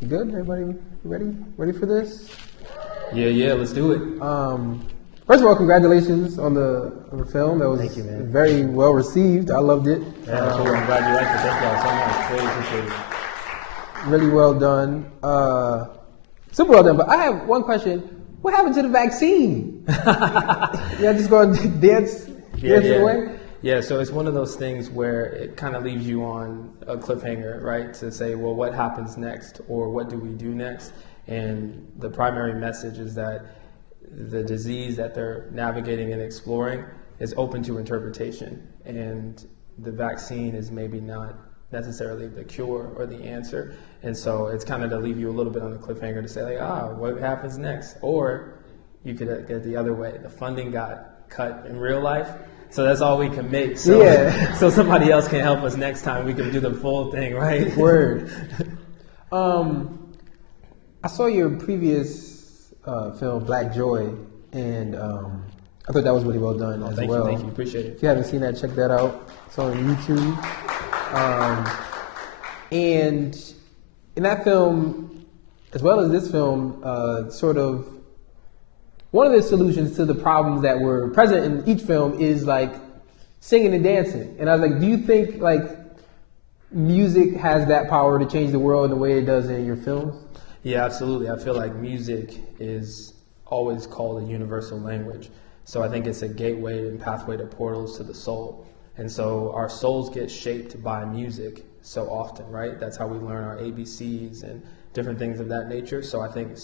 You good? Everybody ready? Ready for this? Yeah, let's do it. First of all, congratulations on the film. That was Thank you, man. very well received. I loved it. Yeah, absolutely. I'm glad you liked it. Thank y'all so much. Really appreciate it. Really well done. Super well done. But I have one question. What happened to the vaccine? Yeah, just going to dance away? Yeah, so it's one of those things where it kind of leaves you on a cliffhanger, right? To say, well, what happens next, or what do we do next? And the primary message is that the disease that they're navigating and exploring is open to interpretation. And the vaccine is maybe not necessarily the cure or the answer. And so it's kind of to leave you a little bit on a cliffhanger to say, like, what happens next? Or you could get the other way. The funding got cut in real life. So that's all we can make. So, so somebody else can help us next time. We can do the full thing, right? Word. I saw your previous film, Black Joy, and I thought that was really well done as well. Thank you. Appreciate it. If you haven't seen that, check that out. It's on YouTube. And in that film, as well as this film, sort of one of the solutions to the problems that were present in each film is like singing and dancing. And I was like, do you think like music has that power to change the world in the way it does in your films? Yeah, absolutely. I feel like music is always called a universal language. So I think it's a gateway and pathway to portals to the soul. And so our souls get shaped by music so often, right? That's how we learn our ABCs and different things of that nature. So I think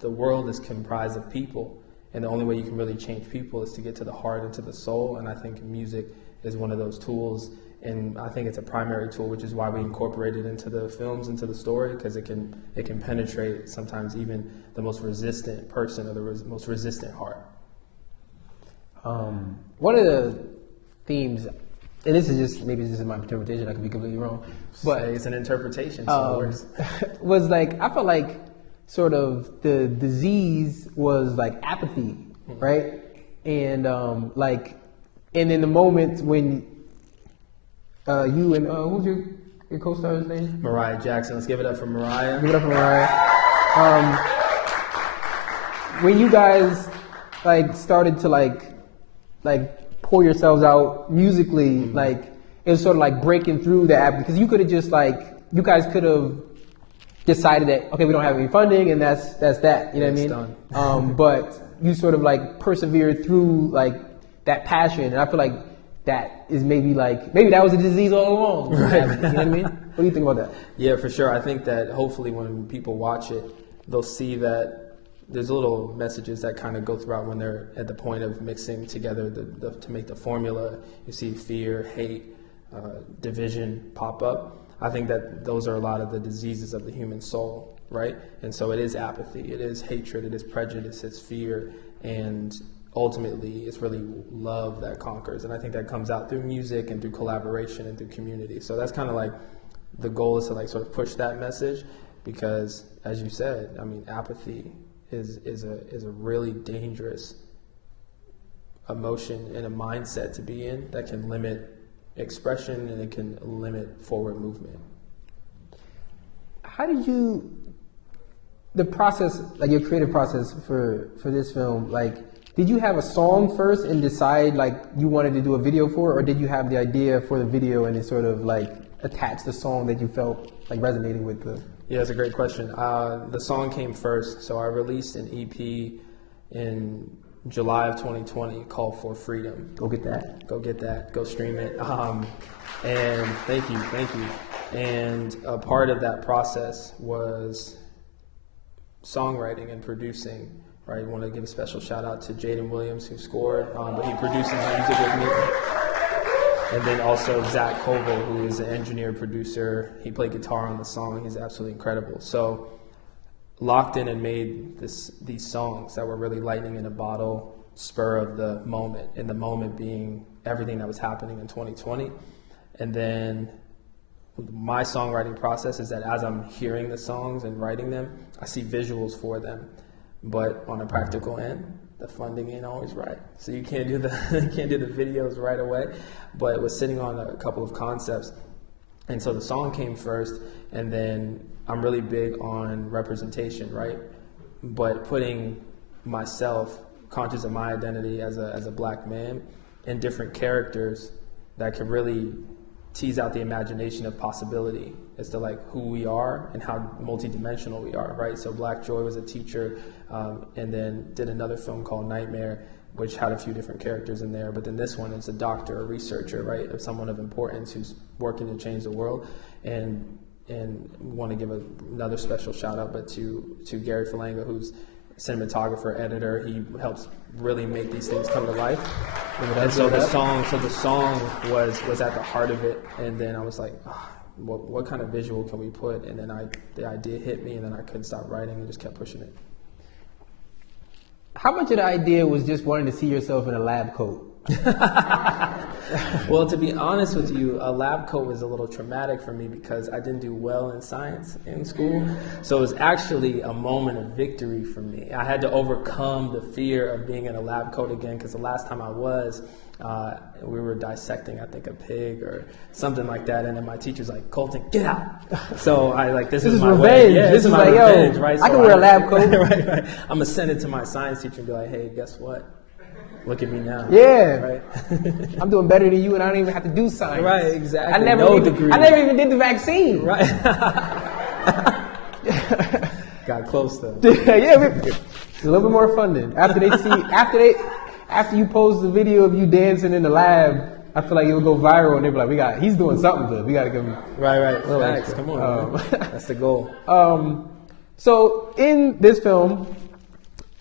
the world is comprised of people, and the only way you can really change people is to get to the heart and to the soul. And I think music is one of those tools, and I think it's a primary tool, which is why we incorporate it into the films, into the story, because it can penetrate sometimes even the most resistant person or the most resistant heart. One of the themes, and this is just maybe this is my interpretation, I could be completely wrong, but it's an interpretation, so it works. Was like, I felt like sort of the disease was like apathy, right? And like, and in the moment when you and who's your co-star's name? Mariah Jackson. Let's give it up for Mariah. Give it up for Mariah. When you guys like started to like pour yourselves out musically, like it was sort of like breaking through the apathy, because you could have just like, you guys could have decided that, okay, we don't have any funding, and that's that, you know what I mean? Done. But you sort of like persevered through like that passion, and I feel like that is maybe that was a disease all along. Right. You know what I mean? What do you think about that? Yeah, for sure. I think that hopefully when people watch it, they'll see that there's little messages that kind of go throughout when they're at the point of mixing together to make the formula. You see fear, hate, division pop up. I think that those are a lot of the diseases of the human soul, right? And so it is apathy, it is hatred, it is prejudice, it's fear, and ultimately it's really love that conquers. And I think that comes out through music and through collaboration and through community. So that's kind of like the goal, is to like sort of push that message, because as you said, I mean, apathy is a really dangerous emotion and a mindset to be in that can limit expression, and it can limit forward movement. How did you, the process, like your creative process for this film, like, did you have a song first and decide like you wanted to do a video for it, or did you have the idea for the video and it sort of like attach the song that you felt like resonating with the? Yeah, that's a great question. The song came first. So I released an EP in July of 2020 called For Freedom. Go get that. Go get that. Go stream it. And thank you. And a part of that process was songwriting and producing. Right, I want to give a special shout out to Jaden Williams, who scored, but he produces music with me. And then also Zach Koval, who is an engineer, producer. He played guitar on the song. He's absolutely incredible. So locked in and made these songs that were really lightning in a bottle, spur of the moment, and the moment being everything that was happening in 2020. And then my songwriting process is that as I'm hearing the songs and writing them, I see visuals for them. But on a practical end, the funding ain't always right. So you can't do the videos right away. But it was sitting on a couple of concepts. And so the song came first, and then I'm really big on representation, right? But putting myself, conscious of my identity as a black man, in different characters that could really tease out the imagination of possibility as to like who we are and how multidimensional we are, right? So Black Joy was a teacher, and then did another film called Nightmare, which had a few different characters in there. But then this one is a doctor, a researcher, right, of someone of importance who's working to change the world. And want to give another special shout out, but to Gary Falanga, who's cinematographer, editor. He helps really make these things come to life. And so the song was at the heart of it. And then I was like, what kind of visual can we put? And then the idea hit me, and then I couldn't stop writing and just kept pushing it. How much of the idea was just wanting to see yourself in a lab coat? Well, to be honest with you, a lab coat was a little traumatic for me because I didn't do well in science in school. So it was actually a moment of victory for me. I had to overcome the fear of being in a lab coat again, because the last time I was, we were dissecting, I think, a pig or something like that, and then my teacher's like, "Kolton, get out!" So I like, this is my revenge. way. Yeah, this is my like, revenge, yo, right? I so can wear a lab coat. right. I'm gonna send it to my science teacher and be like, "Hey, guess what? Look at me now." Yeah. Right. I'm doing better than you, and I don't even have to do science. Right, exactly. I never even did the vaccine. Right. Got close though. Yeah, it's a little bit more fun then. After you post the video of you dancing in the lab, I feel like it'll go viral, and they'll be like, he's doing something good. We got to give him. Right. Facts. Extra. Come on. That's the goal. So in this film,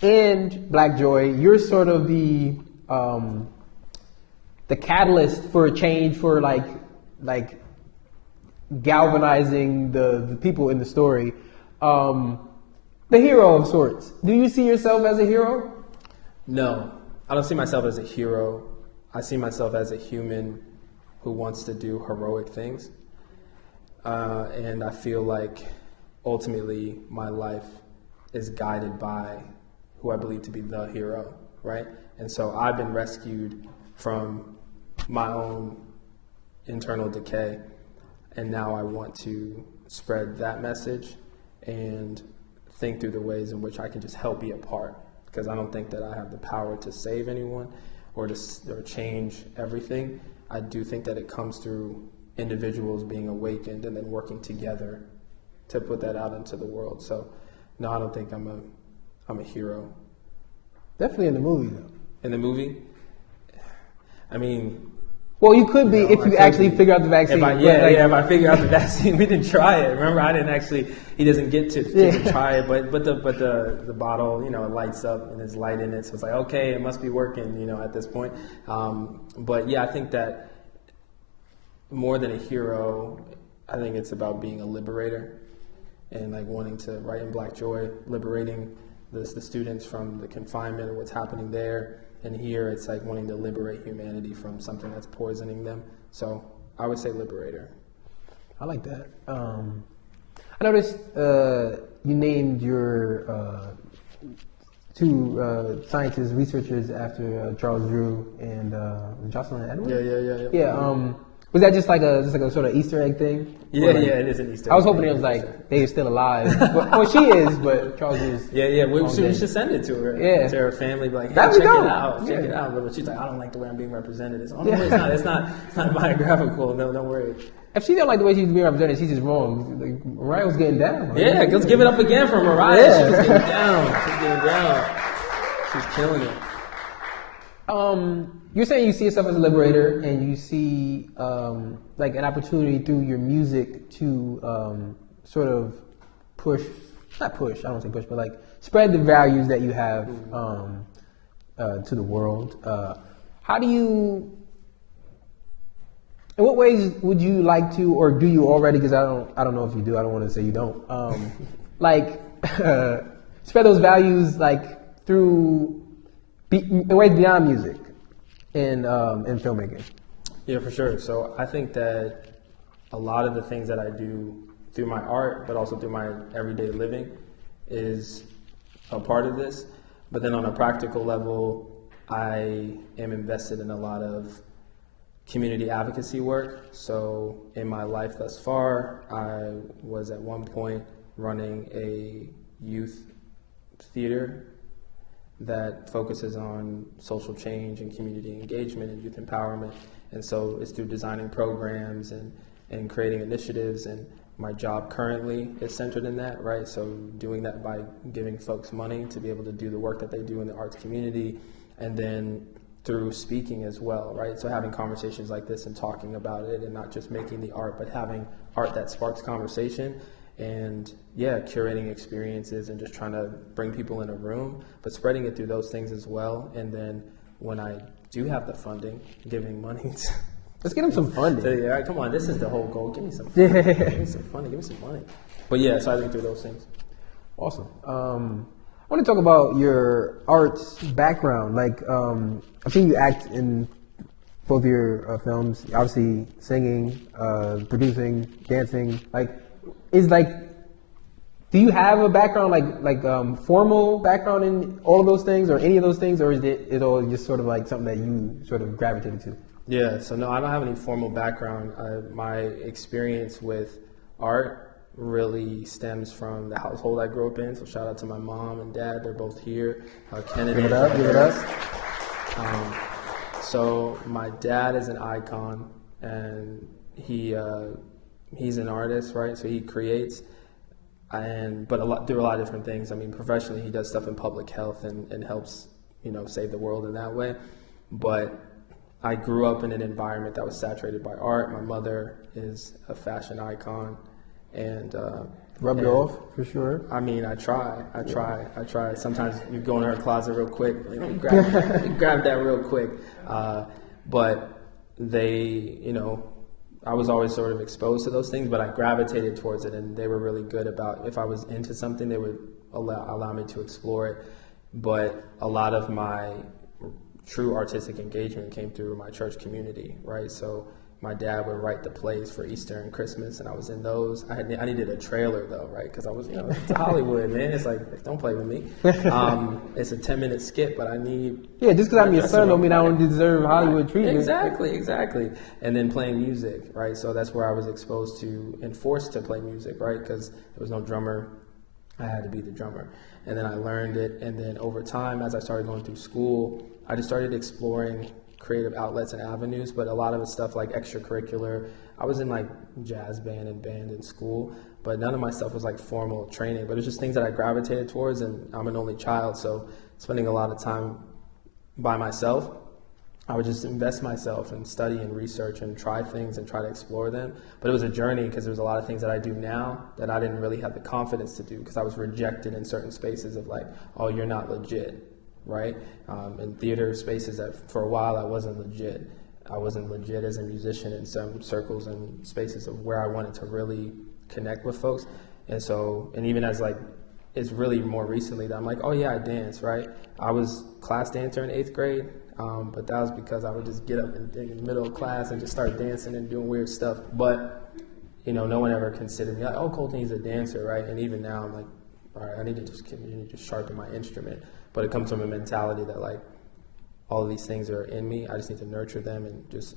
and Black Joy, you're sort of the catalyst for a change, for like galvanizing the people in the story. The hero of sorts. Do you see yourself as a hero? No, I don't see myself as a hero. I see myself as a human who wants to do heroic things. And I feel like ultimately my life is guided by who I believe to be the hero, right? And so I've been rescued from my own internal decay, and now I want to spread that message and think through the ways in which I can just help be a part, because I don't think that I have the power to save anyone or change everything. I do think that it comes through individuals being awakened and then working together to put that out into the world. So no, I don't think I'm a hero. Definitely in the movie, though. In the movie? I mean... Well, you could be if you actually figure out the vaccine. If I figure out the vaccine. We didn't try it. Remember, he doesn't get to try it, but the bottle, it lights up and there's light in it. So it's like, okay, it must be working, at this point. But yeah, I think that more than a hero, I think it's about being a liberator and like wanting to, right, in Black Joy, liberating the students from the confinement and what's happening there. And here it's like wanting to liberate humanity from something that's poisoning them. So I would say liberator. I like that. I noticed you named your two scientists, researchers after Charles Drew and Jocelyn Edwards. Yeah. Was that just like a sort of Easter egg thing? Yeah, it is an Easter egg. I was hoping it was like they were still alive. Well, she is, but Charles is. Yeah. We should send it to her. Yeah. To her family, like, hey, check it out. Check it out. But she's like, I don't like the way I'm being represented. It's not biographical. No, don't worry. If she don't like the way she's being represented, she's just wrong. Like, Mariah was getting down. Yeah, let's give it up again for Mariah. Yeah. She was getting down. She's killing it. You're saying you see yourself as a liberator, and you see like an opportunity through your music to sort of I don't want to say push, but like spread the values that you have to the world. How do you? In what ways would you like to, or do you already? Because I don't know if you do. I don't want to say you don't. Spread those values like through in ways beyond music in filmmaking. Yeah, for sure. So I think that a lot of the things that I do through my art, but also through my everyday living, is a part of this. But then on a practical level, I am invested in a lot of community advocacy work. So in my life thus far, I was at one point running a youth theater that focuses on social change and community engagement and youth empowerment. And so it's through designing programs and creating initiatives. And my job currently is centered in that, right? So doing that by giving folks money to be able to do the work that they do in the arts community, and then through speaking as well, right? So having conversations like this and talking about it, and not just making the art, but having art that sparks conversation, and curating experiences and just trying to bring people in a room, but spreading it through those things as well. And then when I do have the funding, giving money to let's get him some funding. all right, come on, this is the whole goal. Give me some funding. Give me some funding. Give me some money. But so I think through those things. Awesome. I want to talk about your arts background. Like, I've seen you act in both your films, obviously singing, producing, dancing. Do you have a background, formal background in all of those things, or any of those things, or is it all just sort of like something that you sort of gravitated to? Yeah, so no, I don't have any formal background. My experience with art really stems from the household I grew up in. So shout out to my mom and dad; they're both here. Kennedy. Give it up. So my dad is an icon, and he's an artist, right? So he creates, but through a lot of different things. I mean, professionally, he does stuff in public health and helps, save the world in that way. But I grew up in an environment that was saturated by art. My mother is a fashion icon, and rub it off for sure. I mean, I try. Sometimes you go in her closet real quick, grab that real quick. But they, I was always sort of exposed to those things, but I gravitated towards it, and they were really good about, if I was into something, they would allow me to explore it. But a lot of my true artistic engagement came through my church community, right? So my dad would write the plays for Easter and Christmas, and I was in those. I needed a trailer though, right? Because I was, it's Hollywood, man. It's like, don't play with me. It's a 10-minute skit, but I need. Yeah, just because I'm your son don't mean I don't deserve Hollywood treatment. Exactly. And then playing music, right? So that's where I was exposed to and forced to play music, right? Because there was no drummer. I had to be the drummer. And then I learned it. And then over time, as I started going through school, I just started exploring creative outlets and avenues, but a lot of it's stuff like extracurricular. I was in like jazz band and band in school, but none of my stuff was like formal training, but it's just things that I gravitated towards, and I'm an only child, so spending a lot of time by myself, I would just invest myself and study and research and try things and try to explore them. But it was a journey because there's a lot of things that I do now that I didn't really have the confidence to do because I was rejected in certain spaces of like, oh, you're not legit. Right? In theater spaces that for a while I wasn't legit. I wasn't legit as a musician in some circles and spaces of where I wanted to really connect with folks. And even as like, it's really more recently that I'm like, oh yeah, I dance, right? I was class dancer in 8th grade, but that was because I would just get up in the middle of class and just start dancing and doing weird stuff. But, no one ever considered me like, oh, Kolton, he's a dancer, right? And even now I'm like, all right, I need to just continue to sharpen my instrument. But it comes from a mentality that like all of these things are in me. I just need to nurture them and just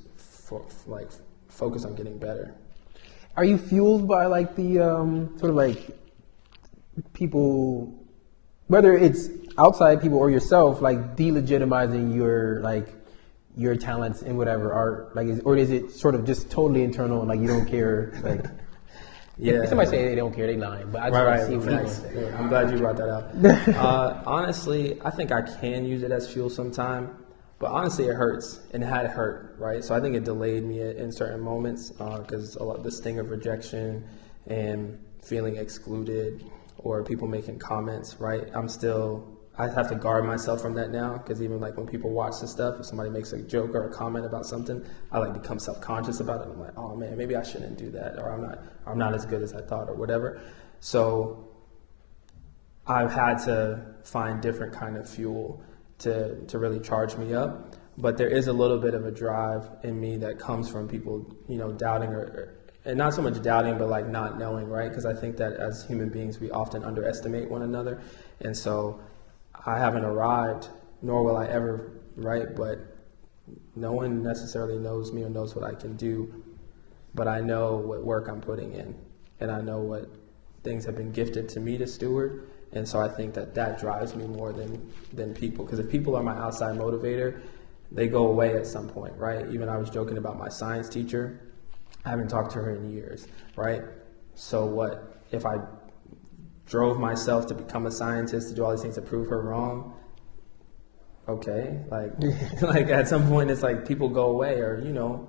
focus on getting better. Are you fueled by like the sort of like people, whether it's outside people or yourself, like delegitimizing your talents in whatever art, or is it sort of just totally internal and like you don't care, like? Yeah. If somebody say they don't care, they lying. But I just want to see what nice. Yeah, I'm glad you brought that up. Honestly, I think I can use it as fuel sometime, but honestly, it hurts and it had hurt, right? So I think it delayed me in certain moments because the sting of rejection and feeling excluded or people making comments, right? I have to guard myself from that now because even like when people watch this stuff, if somebody makes a joke or a comment about something, I like become self-conscious about it. I'm like, oh man, maybe I shouldn't do that, or I'm not as good as I thought, or whatever. So I've had to find different kind of fuel to really charge me up. But there is a little bit of a drive in me that comes from people, doubting and not so much doubting, but like not knowing, right? Because I think that as human beings, we often underestimate one another, and so I haven't arrived, nor will I ever, right? But no one necessarily knows me or knows what I can do, but I know what work I'm putting in, and I know what things have been gifted to me to steward. And so I think that drives me more than people, because if people are my outside motivator, they go away at some point, right? Even I was joking about my science teacher. I haven't talked to her in years, right? So what if I drove myself to become a scientist, to do all these things to prove her wrong? Okay, like at some point it's like people go away, or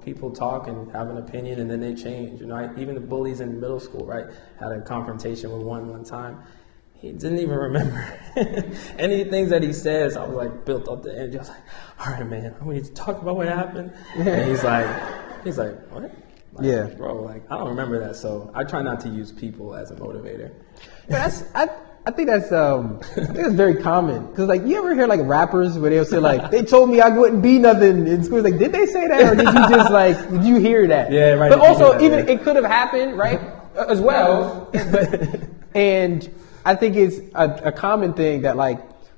people talk and have an opinion and then they change. Even the bullies in middle school, right? Had a confrontation with one time. He didn't even remember any things that he says. I was like built up the energy. I was like, all right, man, we need to talk about what happened. And he's like, what? Yeah, bro, I don't remember that. So I try not to use people as a motivator. Yeah, I think that's very common, because you ever hear rappers where they'll say they told me I wouldn't be nothing in school. Did they say that, or did you just did you hear that? Yeah, right. But also it could have happened, right, as well. And I think it's a common thing that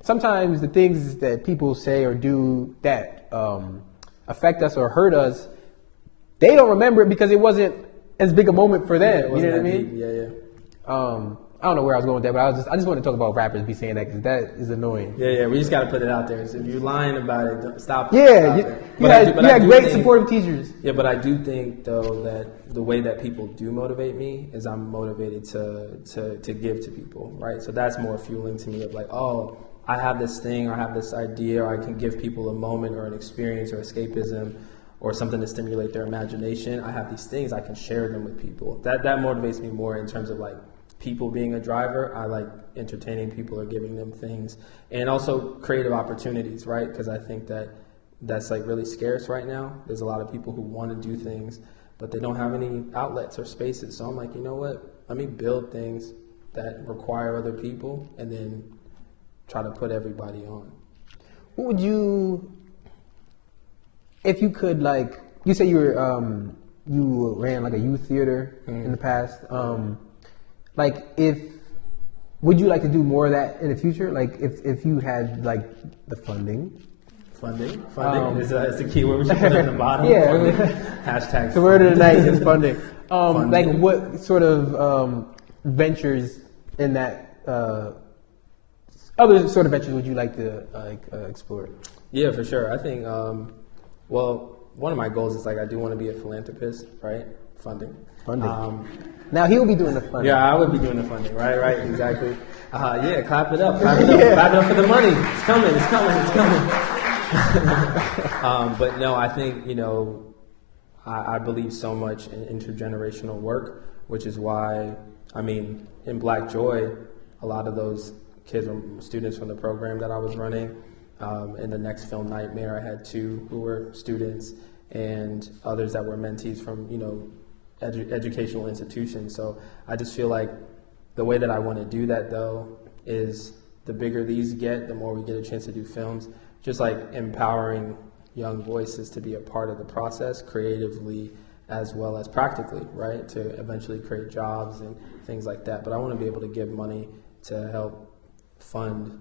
sometimes the things that people say or do that affect us or hurt us, they don't remember it because it wasn't as big a moment for them. You know what I mean? Yeah. I don't know where I was going with that, but I just want to talk about rappers be saying that, because that is annoying. Yeah. We just got to put it out there. So if you're lying about it, stop. Yeah, you had great supportive teachers. Yeah, but I do think though that the way that people do motivate me is I'm motivated to give to people, right? So that's more fueling to me of oh, I have this thing, or I have this idea, or I can give people a moment or an experience or escapism or something to stimulate their imagination. I have these things, I can share them with people. That motivates me more in terms of people being a driver. I like entertaining people or giving them things, and also creative opportunities, right? Because I think that's really scarce right now. There's a lot of people who want to do things, but they don't have any outlets or spaces. So I'm like, you know what? Let me build things that require other people, and then try to put everybody on. What would you, if you could, you say you were you ran a youth theater in the past. Would you like to do more of that in the future? If you had the funding. Funding is the key word we should put at the bottom. Yeah. Hashtag. The word of the night is funding. Funding. What sort of ventures in that other sort of ventures would you like to explore? Yeah, for sure. I think one of my goals is I do want to be a philanthropist, right? Funding. Now he'll be doing the funding. Yeah, I would be doing the funding. Right, exactly. Yeah, clap it up. Clap it up for the money. It's coming. But no, I think, I believe so much in intergenerational work, which is why, in Black Joy, a lot of those kids were students from the program that I was running. In the next film, Nightmare, I had 2 who were students, and others that were mentees from, educational institutions. So I just feel like the way that I want to do that, though, is the bigger these get, the more we get a chance to do films, just empowering young voices to be a part of the process creatively as well as practically, right? To eventually create jobs and things like that. But I want to be able to give money to help fund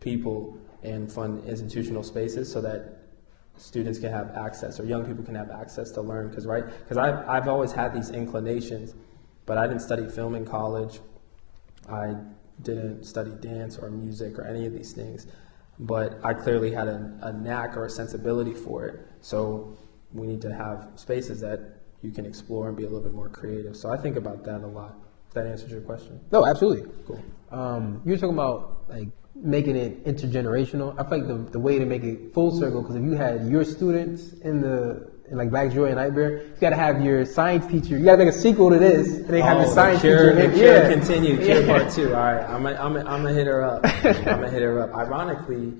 people and fund institutional spaces so that students can have access, or young people can have access to learn. Because I've always had these inclinations, but I didn't study film in college. I didn't study dance or music or any of these things, but I clearly had a knack or a sensibility for it. So we need to have spaces that you can explore and be a little bit more creative. So I think about that a lot. If that answers your question. No, absolutely. Cool. You were talking about making it intergenerational. I feel the way to make it full circle, because if you had your students in Black Joy and Nightmare, you got to have your science teacher. You got to make a sequel to this, and they have the science teacher. Cure part 2. All right, I'm gonna hit her up. Ironically,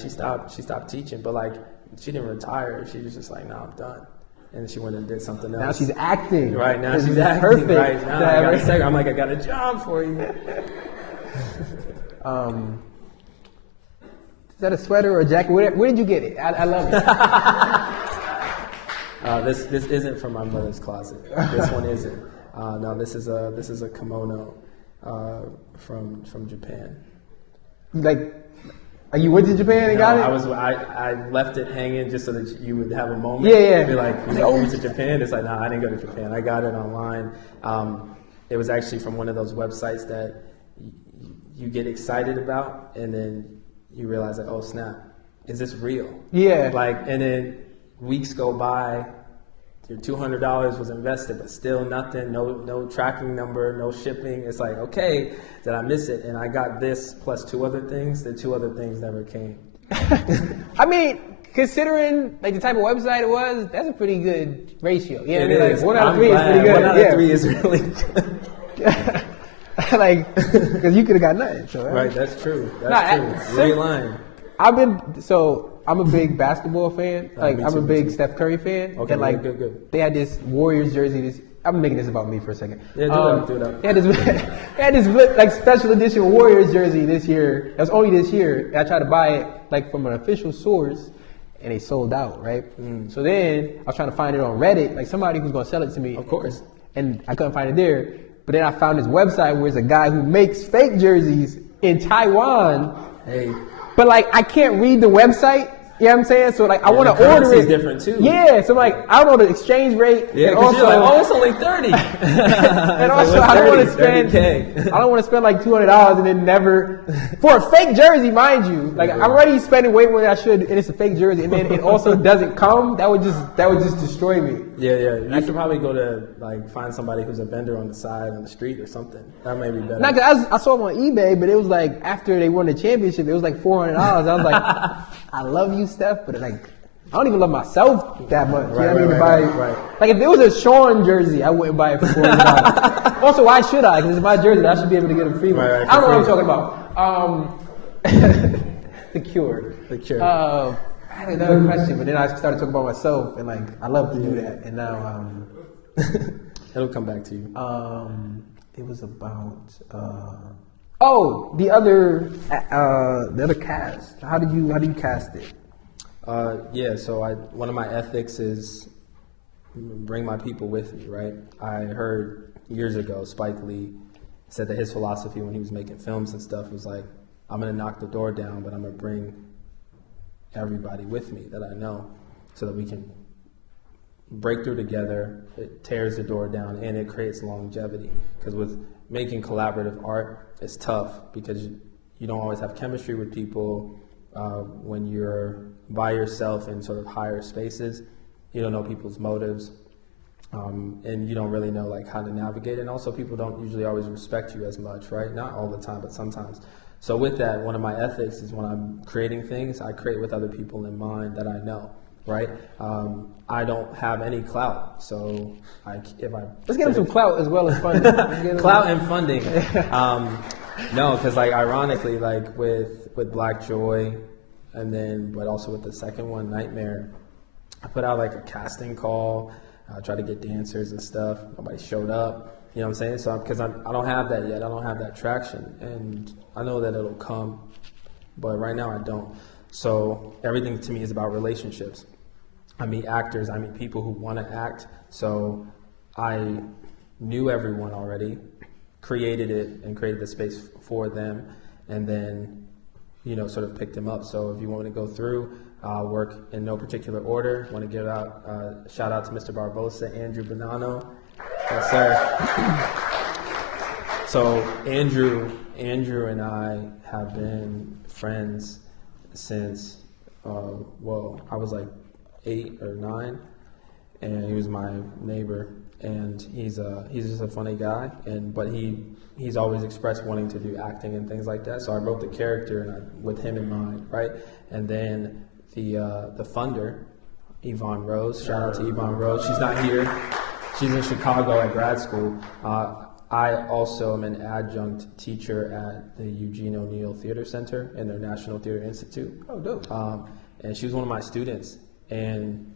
she stopped teaching, but she didn't retire. She was just nah, I'm done. And she went and did something else. Now she's acting. Right, now she's acting. Perfect. Right now, I got a job for you. Is that a sweater or a jacket? Where did you get it? I love it. This isn't from my mother's closet. This one isn't. No, this is a kimono from Japan. Are you went to Japan and got it? I left it hanging just so that you would have a moment. Yeah. Be like, you went to Japan? It's like, nah, I didn't go to Japan. I got it online. It was actually from one of those websites that you get excited about, and then you realize that, oh snap, is this real? Yeah. Like, and then weeks go by, your $200 was invested, but still nothing, no tracking number, no shipping. It's like, okay, did I miss it? And I got this plus 2 other things. The 2 other things never came. I mean, considering like the type of website it was, that's a pretty good ratio. Yeah, it is. Like 1 out of 3 is pretty good. 1 out of 3 is really good. Like, because you could have got nothing. So, right, that's true. That's true. Real I'm a big basketball fan. Like, I'm a big Steph Curry fan. Okay, and like, good. They had this Warriors jersey. I'm making this about me for a second. Yeah, do that. They had this like special edition Warriors jersey this year. It was only this year. And I tried to buy it like from an official source, and they sold out. Right. So then I was trying to find it on Reddit, like somebody who's gonna sell it to me. Of course. And I couldn't find it there. But then I found this website where it's a guy who makes fake jerseys in Taiwan. Hey. But like, I can't read the website. You know what I'm saying? So like, I want to order it. Different too. Yeah. So like, I don't know the exchange rate. Yeah. And also, you're like, oh, it's only 30. And also, I don't want to spend. I don't want to spend like $200 and then never for a fake jersey, mind you. Like, I'm already spending way more than I should, and it's a fake jersey, and then it also doesn't come. That would just destroy me. Yeah. You should probably go to like find somebody who's a vendor on the side on the street or something. That may be better. Not because I saw them on eBay, but it was like after they won the championship, it was like $400. I was like, I love you, Steph, but like, I don't even love myself that much. Right, you know what I mean? Right. Like, if it was a Shawn jersey, I wouldn't buy it for $400. Also, why should I? Because it's my jersey. I should be able to get a free one. Right, I don't know what I'm talking about. The Cure. I had another question, but then I started talking about myself, and like, I love to do that. And now, it'll come back to you. It was about the other cast. How do you cast it? So one of my ethics is bring my people with me, right? I heard years ago Spike Lee said that his philosophy when he was making films and stuff was like, I'm going to knock the door down, but I'm going to bring everybody with me that I know so that we can break through together. It tears the door down and it creates longevity. Because with making collaborative art, it's tough because you don't always have chemistry with people. When you're by yourself in sort of higher spaces, you don't know people's motives, and you don't really know like how to navigate. And also, people don't usually always respect you as much, right? Not all the time, but sometimes. So with that, one of my ethics is when I'm creating things, I create with other people in mind that I know, right? I don't have any clout, so let's get him some clout as well as funding. Clout and funding. No, because like ironically, like with Black Joy, and then but also with the second one, Nightmare, I put out like a casting call. I tried to get dancers and stuff. Nobody showed up. You know what I'm saying? So because I don't have that yet. I don't have that traction, and I know that it'll come, but right now I don't. So everything to me is about relationships. I meet actors. I meet people who want to act. So I knew everyone already, created it and created the space for them, and then, sort of picked them up. So if you want me to go through, work in no particular order. Want to give out shout out to Mr. Barbosa, Andrew Bonanno. Yes, sir. So Andrew and I have been friends since I was like 8 or 9, and he was my neighbor. And he's just a funny guy, but he's always expressed wanting to do acting and things like that. So I wrote the character with him in mind, right? And then the funder, Yvonne Rose. Shout out to Yvonne Rose. She's not here. She's in Chicago at grad school. I also am an adjunct teacher at the Eugene O'Neill Theater Center in their National Theater Institute. Oh, dope. And she was one of my students, and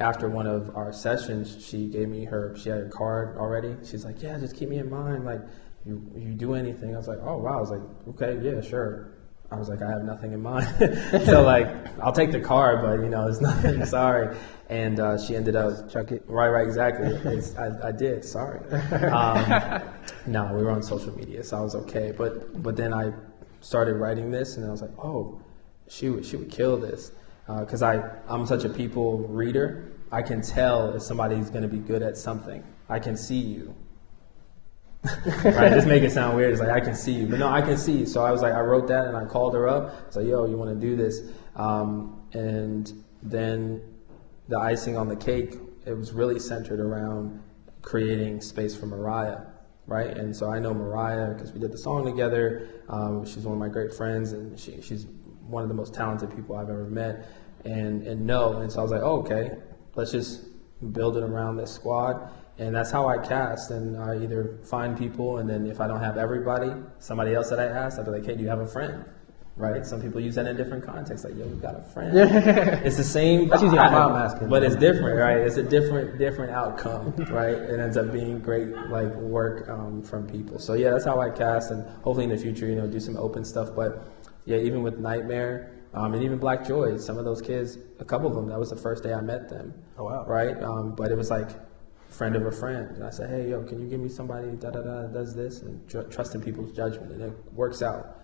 after one of our sessions, she had her card already. She's like, yeah, just keep me in mind. Like, you do anything. I was like, oh, wow. I was like, okay, yeah, sure. I was like, I have nothing in mind. So, like, I'll take the card, but, it's nothing. Sorry. And she ended up. Chuck it. Right, exactly. I did. Sorry. No, we were on social media, so I was okay. But then I started writing this, and I was like, oh, she would kill this because I'm such a people reader. I can tell if somebody's going to be good at something. I can see you. Right, just make it sound weird. It's like I can see you, but no, I can see you. So I was like, I wrote that and I called her up. I was like, yo, you want to do this? And then the icing on the cake, it was really centered around creating space for Mariah, right? And so I know Mariah because we did the song together. She's one of my great friends, and she's one of the most talented people I've ever met. And so I was like, oh, okay, let's just build it around this squad. And that's how I cast, and I either find people, and then if I don't have everybody, somebody else that I ask, I'll be like, hey, do you have a friend? Right? Some people use that in different contexts, like, yo, you got a friend. It's the same, that's usually how I'm asking, but it's different, right? It's a different outcome, right? It ends up being great, like, work from people. So yeah, that's how I cast, and hopefully in the future, do some open stuff. But yeah, even with Nightmare, and even Black Joy, some of those kids, a couple of them, that was the first day I met them. Oh wow! Right? But it was like friend of a friend. And I said, hey, yo, can you give me somebody does this? And trust in people's judgment, and it works out.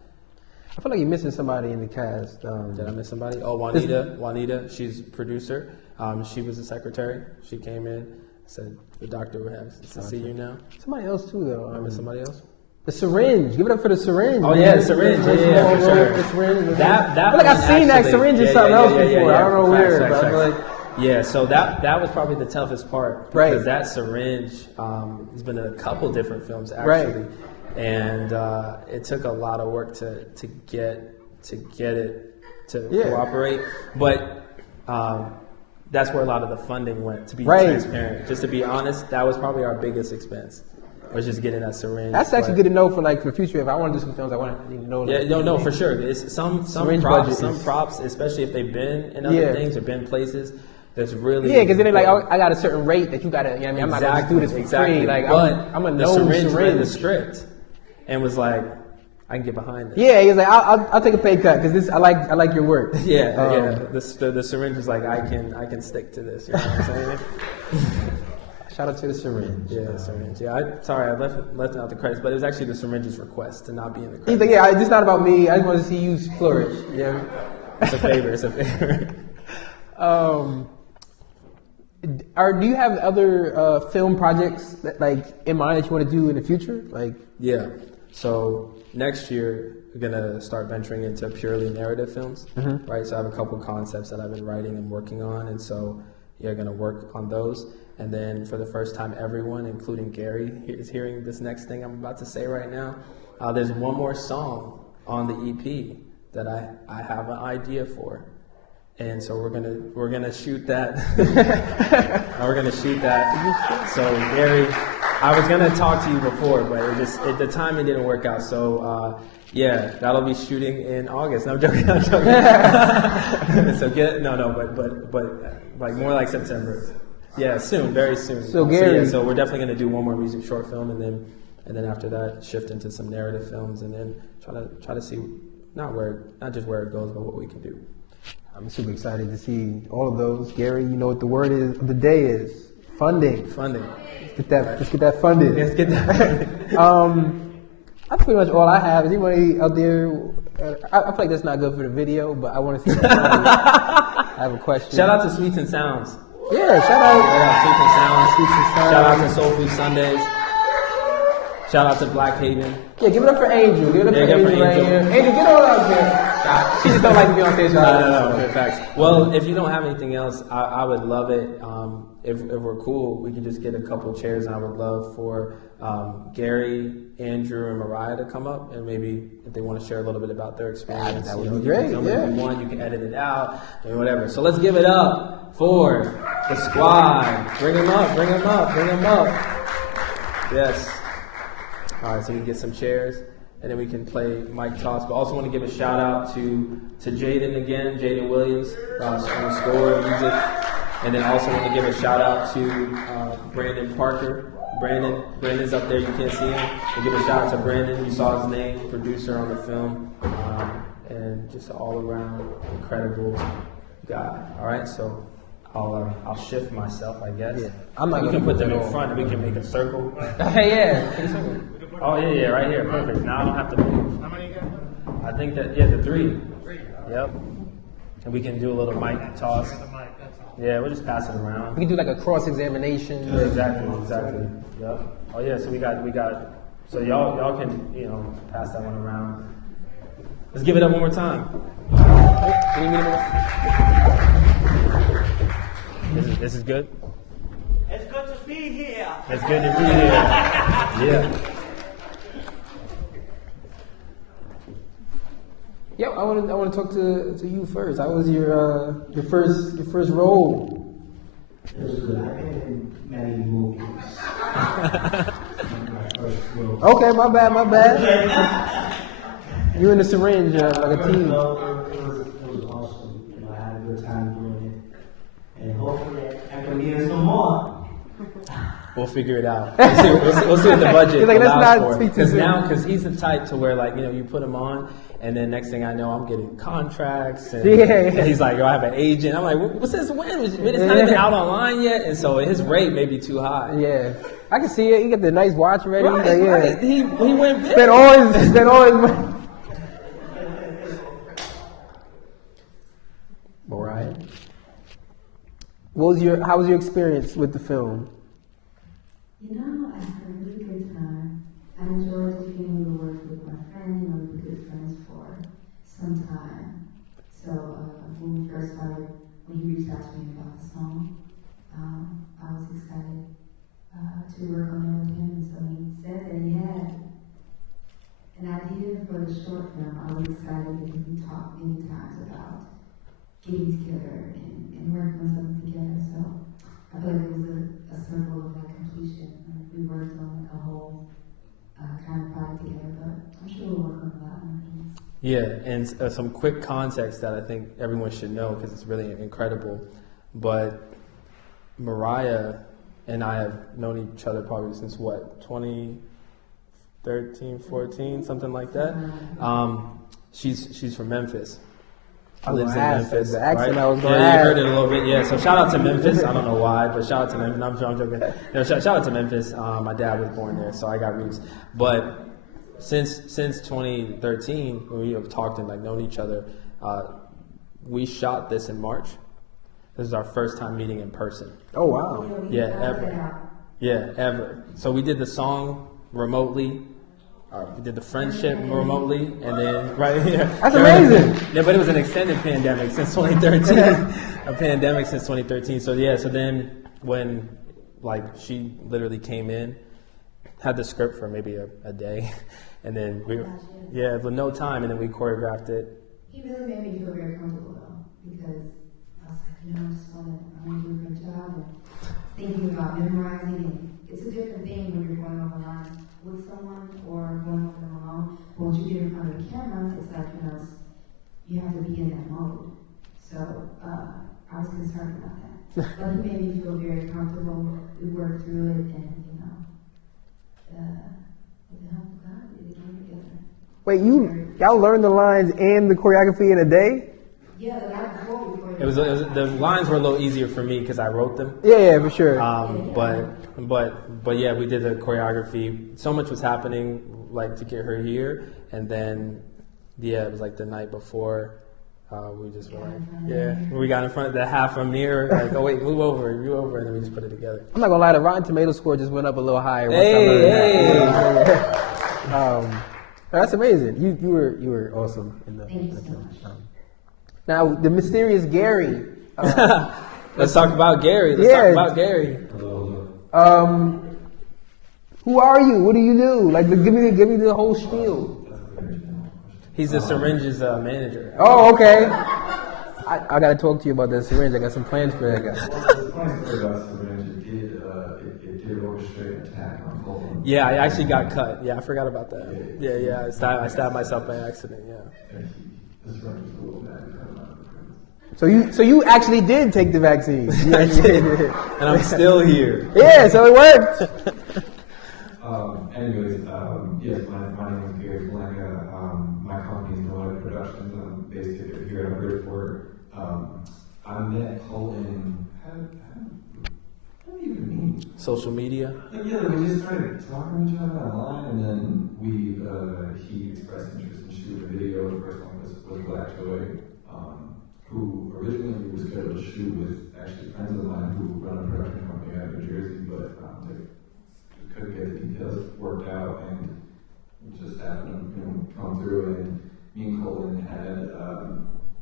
I feel like you're missing somebody in the cast. Did I miss somebody? Oh, Juanita, she's producer. She was the secretary. She came in, said, the doctor would have to see you now. Somebody else too, though. I miss somebody else? The syringe. Give it up for the syringe. Oh, yeah, the syringe. Yeah, for sure. The syringe. That I feel like I've seen that syringe in something else before. I don't know where. Facts. But I feel like, yeah, so that was probably the toughest part, because that syringe has been in a couple different films actually, and it took a lot of work to get it to cooperate. But that's where a lot of the funding went. To be transparent, just to be honest, that was probably our biggest expense. Was just getting that syringe. That's actually good to know for the future. If I want to do some films, I need to know. No, for sure. It's some props, especially if they've been in other things or been places. That's really because then they're like, I got a certain rate that you got to. I'm not going to do this for free. Like, I'm a no syringe read the script and was like, I can get behind it. Yeah, he's like, I'll take a pay cut because I like your work. Yeah. The syringe was like, I can stick to this. You know what I'm saying? Shout out to the syringe. Yeah, syringe. Yeah, I left out the credits, but it was actually the syringe's request to not be in the credits. He's like, yeah, it's not about me. I just want to see you flourish. Yeah, it's a favor. Do you have other film projects that, in mind that you want to do in the future? Yeah. So next year we're gonna start venturing into purely narrative films, right? So I have a couple concepts that I've been writing and working on, and so gonna work on those. And then for the first time, everyone, including Gary, is hearing this next thing I'm about to say right now. There's one more song on the EP that I have an idea for. And so we're gonna shoot that. We're gonna shoot that. So Gary, I was gonna talk to you before, but the timing didn't work out. So that'll be shooting in August. No, I'm joking. So but more like September. Yeah, soon, very soon. So Gary, so we're definitely gonna do one more music short film, and then after that shift into some narrative films, and then try to see not just where it goes, but what we can do. I'm super excited to see all of those. Gary, you know what the word of the day is? Funding. Let's get that funded. Let's get that funded. That's pretty much all I have. Is anybody out there? I feel like that's not good for the video, but I want to see. I have a question. Shout out to Sweets and Sounds. Yeah, shout out. Sweets and Sounds. Shout out to Soul Food Sundays. Shout out to Black Haven. Yeah, give it up for Angel. Give it up for Angel right here. Angel, get all out there. She just don't like to be on stage. No, facts. Well, if you don't have anything else, I would love it. If we're cool, we can just get a couple chairs, and I would love for Gary, Andrew, and Mariah to come up, and maybe if they want to share a little bit about their experience. That would be great. If you want, you can edit it out, and whatever. So let's give it up for the squad. Bring them up. Yes. All right, so we can get some chairs, and then we can play mic toss. But also want to give a shout out to Jaden again, Jaden Williams, on the score of music. And then also want to give a shout out to Brandon Parker. Brandon's up there, you can't see him. We'll give a shout out to Brandon, you saw his name, producer on the film, and just an all-around incredible guy. All right, so I'll shift myself, I guess. Yeah, we can put them in front, and we can make a circle. Yeah. Oh, yeah, right here. Perfect. Now I don't have to move. How many you got? I think that, the three. Yep. And we can do a little mic toss. Yeah, we'll just pass it around. We can do like a cross-examination. Yeah, exactly. Yep. Oh yeah, so we got. So y'all can pass that one around. Let's give it up one more time. This is good. It's good to be here. It's good to be here. Yeah. Yeah, I want to talk to you first. How was your first role? It was good. I've been in many movies. My first role. Okay, my bad. You in the syringe like a team. No, it was awesome. I had a good time doing it, and hopefully I can be in some more. We'll figure it out. We'll see what the budget He's like, let's allows not for. speak too soon. Because he's the type to where you put him on, and then next thing I know, I'm getting contracts, and, and he's like, I have an agent. I'm like, what's this win? It's not even out online yet, and so his rate may be too high. Yeah, I can see it. He got the nice watch ready. Right. He went big. Spent all his money. Mariah, how was your experience with the film? I had a really good time. I enjoyed just being able to work with my friend. We've been good friends for some time. So when we first started, when he reached out to me about the song, I was excited to work on it with him. And so he said that he had an idea for the short film. I was excited because we talked many times about getting together and working on something together. So I feel like it was a circle of completion. We worked on a whole kind of project together, but I'm sure we'll work on a lot more things. Yeah, and some quick context that I think everyone should know because it's really incredible. But Mariah and I have known each other probably since 2013, 14, something like that. She's from Memphis. Lives in Memphis. The accent right? I was going to you ask. heard it a little bit. Yeah, so shout out to Memphis. I don't know why, but shout out to Memphis. No, I'm joking. No, shout out to Memphis. My dad was born there, so I got roots. But since 2013, when we have talked and known each other, we shot this in March. This is our first time meeting in person. Oh wow! Yeah, ever. Yeah, ever. So we did the song remotely. We did the friendship remotely, and then That's amazing. Yeah, but it was an extended pandemic since 2013. A pandemic since 2013. So yeah, so then when she literally came in, had the script for maybe a day, and then with no time, and then we choreographed it. He really made me feel very comfortable though, because I was like, I just want to do a good job and thinking about memorizing, and it's a different thing when you're going over lines with someone or going over them alone. But once you get in front of the camera, it's like, you have to be in that mode. So I was concerned about that. But he made me feel very comfortable. We worked through it, and with the help of God, it came together. Wait, y'all learned the lines and the choreography in a day? Yeah, the night before we It was the lines were a little easier for me because I wrote them. Yeah, for sure. But yeah, we did the choreography. So much was happening, to get her here, and then it was the night before. We just were we got in front of the half a mirror, oh wait, move over, and then we just put it together. I'm not gonna lie, the Rotten Tomato score just went up a little higher. That's amazing. You were awesome in the. Thank you so much. Now the mysterious Gary. Let's talk about Gary. Who are you? What do you do? Give me the whole spiel. He's the Syringe's manager. Oh, okay. I got to talk to you about that syringe. I got some plans for that guy. The funny story about syringe, it did orchestrate an attack on Kolton. Yeah, I actually got cut. Yeah, I forgot about that. Yeah. I stabbed myself by accident. Yeah. So you actually did take the vaccine. I did, and I'm still here. Yeah, so it worked. Anyways, yes, my name is Gary Blanca. My company is Noah Productions. I'm based here in Bridgeport. I met Kolton. How do you even mean? Social media. We just started talking to each other online, and then he expressed interest in shooting a video. The first one was Black Joy. who originally was scheduled to shoot with actually friends of mine who run a production company out of New Jersey, but they just couldn't get the details worked out, and it just happened to come through. And me and Kolton had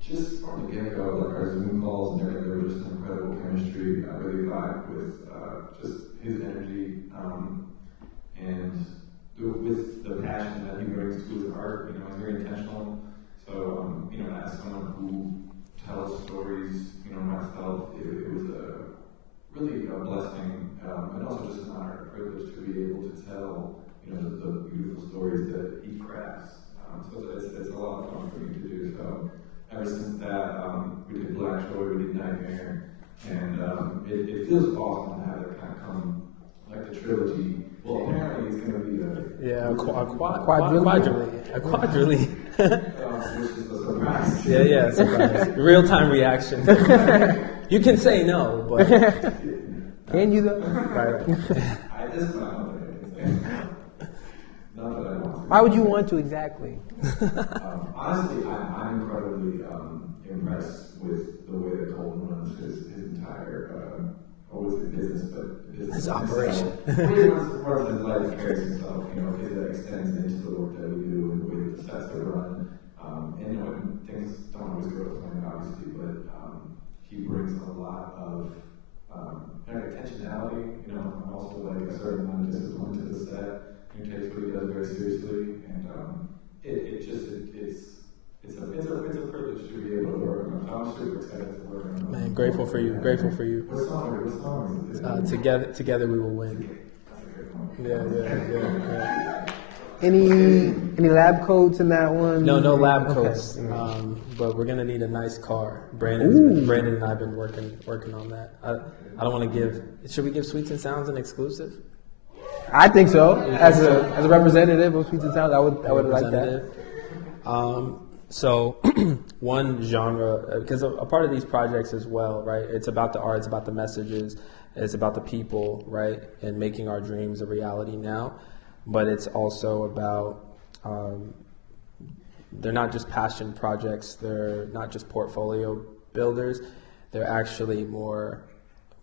just from the get-go, like our Zoom calls and everything, there was just an incredible chemistry. I really vibed with just his energy and with the passion that he brings to his art. It's very intentional. So, as someone who tells stories, myself, it was really a blessing, and also just an honor and privilege to be able to tell, the beautiful stories that he crafts. So it's a lot of fun for me to do. So ever since that, we did Black Joy, we did Nightmare, and it feels awesome to have it kind of come like the trilogy. Well, apparently it's going to be a quadrilogy. Which is a surprise. Yeah, surprise. Real-time reaction. You can say no, but Can you though? right. I just not that I want to. Why would you want to exactly? Honestly, I'm incredibly impressed with the way that Kolton runs his entire, business, but business. His operation. The way he runs his life, carries himself, it extends into the work that we do and the way that the sets are run. And things don't always go to plan, obviously, but he brings a lot of intentionality, and also like a certain amount of discipline to the set. He takes what he does very seriously, and it's a privilege to be able to work on. I'm super excited to work on. Man, grateful for you. What song is it? Together we will win. Yeah. Any lab coats in that one? No lab Okay. coats. But we're gonna need a nice car. Brandon and I have been working on that. I don't want to give. Should we give Sweets and Sounds an exclusive? I think so. As a representative of Sweets and Sounds, I would like that. So one genre, because a part of these projects as well, right? It's about the art, it's about the messages, it's about the people, right? And making our dreams a reality now. But it's also about, they're not just passion projects, they're not just portfolio builders, they're actually they're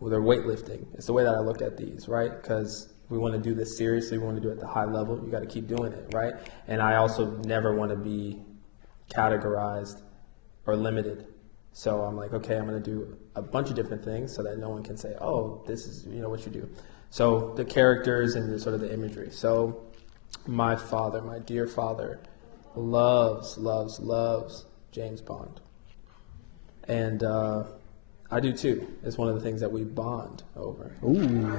weightlifting. It's the way that I look at these, right? Because we want to do this seriously, we want to do it at the high level, you got to keep doing it, right? And I also never want to be categorized or limited. So I'm like, okay, I'm going to do a bunch of different things so that no one can say, oh, this is what you do. So the characters and the sort of the imagery. So my dear father, loves James Bond. And I do too. It's one of the things that we bond over. Ooh,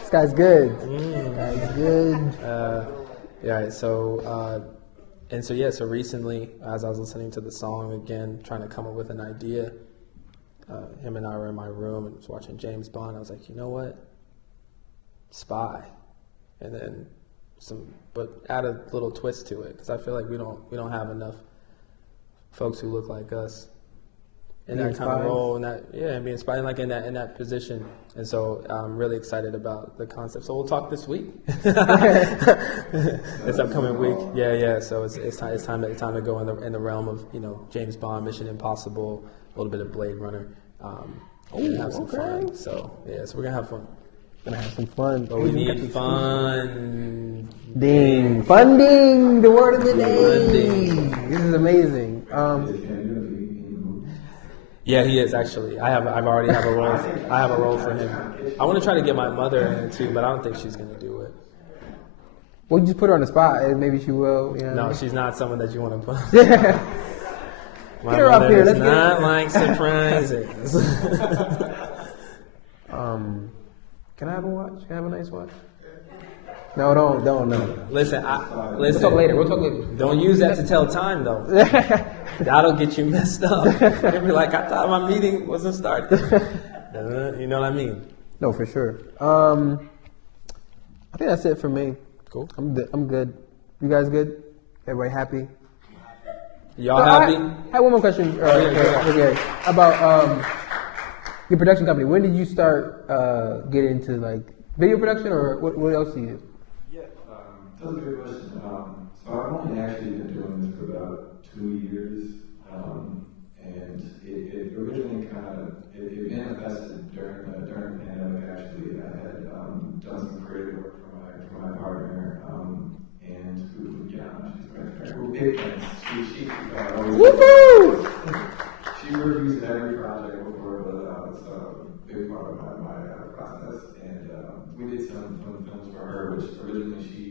this guy's good. This guy's good. So recently, as I was listening to the song again, trying to come up with an idea, him and I were in my room and was watching James Bond. I was like, you know what? Spy, and then but add a little twist to it, because I feel like we don't have enough folks who look like us in that kind of role, and being spied like in that position. And so I'm really excited about the concept. So we'll talk this week, this upcoming week. Yeah. So it's time to go in the realm of James Bond, Mission Impossible, a little bit of Blade Runner, and have some fun. So we're gonna have fun. Gonna have some fun. But we need fun. Funding, the word of the day. This is amazing. Yeah, he is actually. I already have a role. I have a role for him. I want to try to get my mother in it too, but I don't think she's gonna do it. Well, you just put her on the spot, and maybe she will. No, she's not someone that you want to put. My Get her up mother here. does not like surprises. Can I have a watch? Can I have a nice watch? No, don't. No. Listen. We'll talk later. Don't use that to tell time, though. That'll get you messed up. You'll be like, I thought my meeting wasn't started. You know what I mean? No, for sure. I think that's it for me. Cool. I'm good. You guys good? Everybody happy? Y'all happy? I have one more question about your production company. When did you start getting into like video production, or what else do you do? Yeah, that's a good question. So I've only actually been doing this for about 2 years, and big things. She always. Woohoo! She reviews every project before it goes out. It's a big part of my process. And we did some films for her, which originally she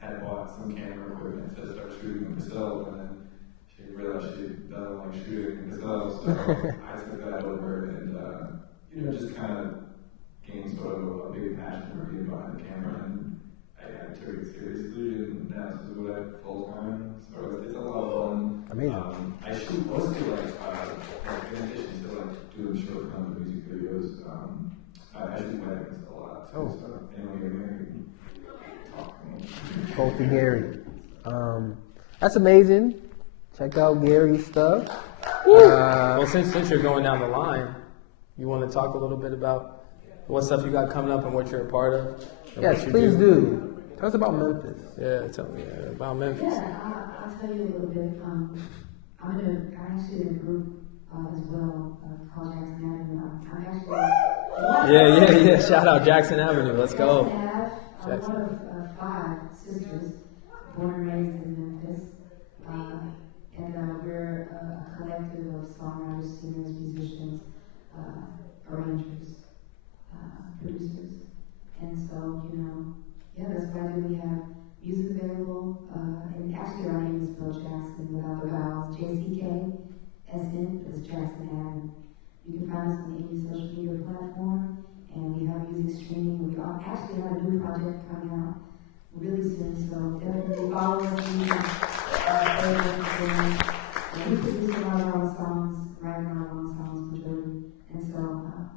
had bought some camera equipment to start shooting them herself, and then she realized she doesn't like shooting herself. So I took that over and just kind of gained sort of a big passion for being behind the camera, and I took it seriously, and now this is what I do full time. So it's a lot of fun. Amazing. I shoot mostly in addition to doing short film and music videos. I shoot weddings a lot too. So anyone get married, talk. Kolton Gary. That's amazing. Check out Gary's stuff. Well, since you're going down the line, you want to talk a little bit about what stuff you got coming up and what you're a part of? Yes, please do. Tell us about Memphis. Yeah, tell me about Memphis. Yeah, I'll tell you a little bit. I'm actually in a group as well called Jackson Avenue. I'm actually Yeah. Shout out Jackson Avenue. Let's go. I'm one of 5 sisters born and raised in Memphis. And we're a collective of songwriters, singers, musicians, arrangers, producers. And so, that's what I do. We have music available, and actually our name is spelled Jackson without the vowels, JCKSN, but it's Jackson Avenue. You can find us on any social media platform, and we have music streaming. We actually have a new project coming out really soon, so definitely follow us. We produce a lot of our own songs, writing our own songs, majority, and so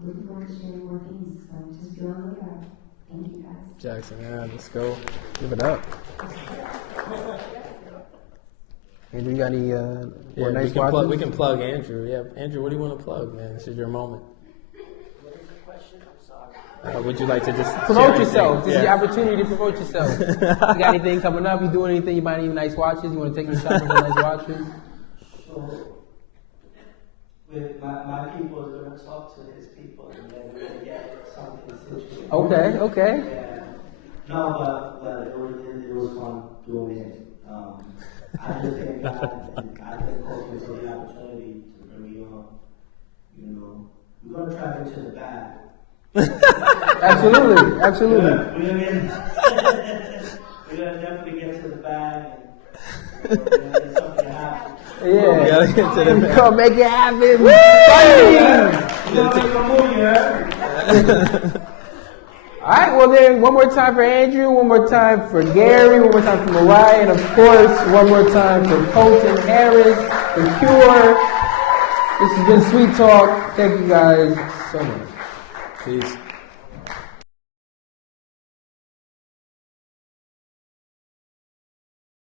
looking forward to sharing more things. So just be on the lookout. Thank you guys. Jackson, let's go. Give it up. Andrew, you got any more nice watches? We can plug Andrew. Yeah, Andrew, what do you want to plug, man? This is your moment. What is the question? I'm sorry. Would you like to just Promote share yourself. anything? This is your opportunity to promote yourself. You got anything coming up? You doing anything? You buy any nice watches? You want to take me shopping for nice watches? So, with my people is going to talk to his people, and then we're going to get something situated. Okay. Yeah. No, but it was fun doing it. I just thank God, and I thank Kolton for the opportunity to bring me on. We're going to try to get to the bag. Absolutely. We're going to definitely get to the bag, and we're going to get something to happen. Yeah. We gotta get to the back. Come make it happen. All right, well then, one more time for Andrew, one more time for Gary, one more time for Mariah, and of course, one more time for Kolton Harris, The Cure. This has been Sweet Talk. Thank you guys so much. Peace.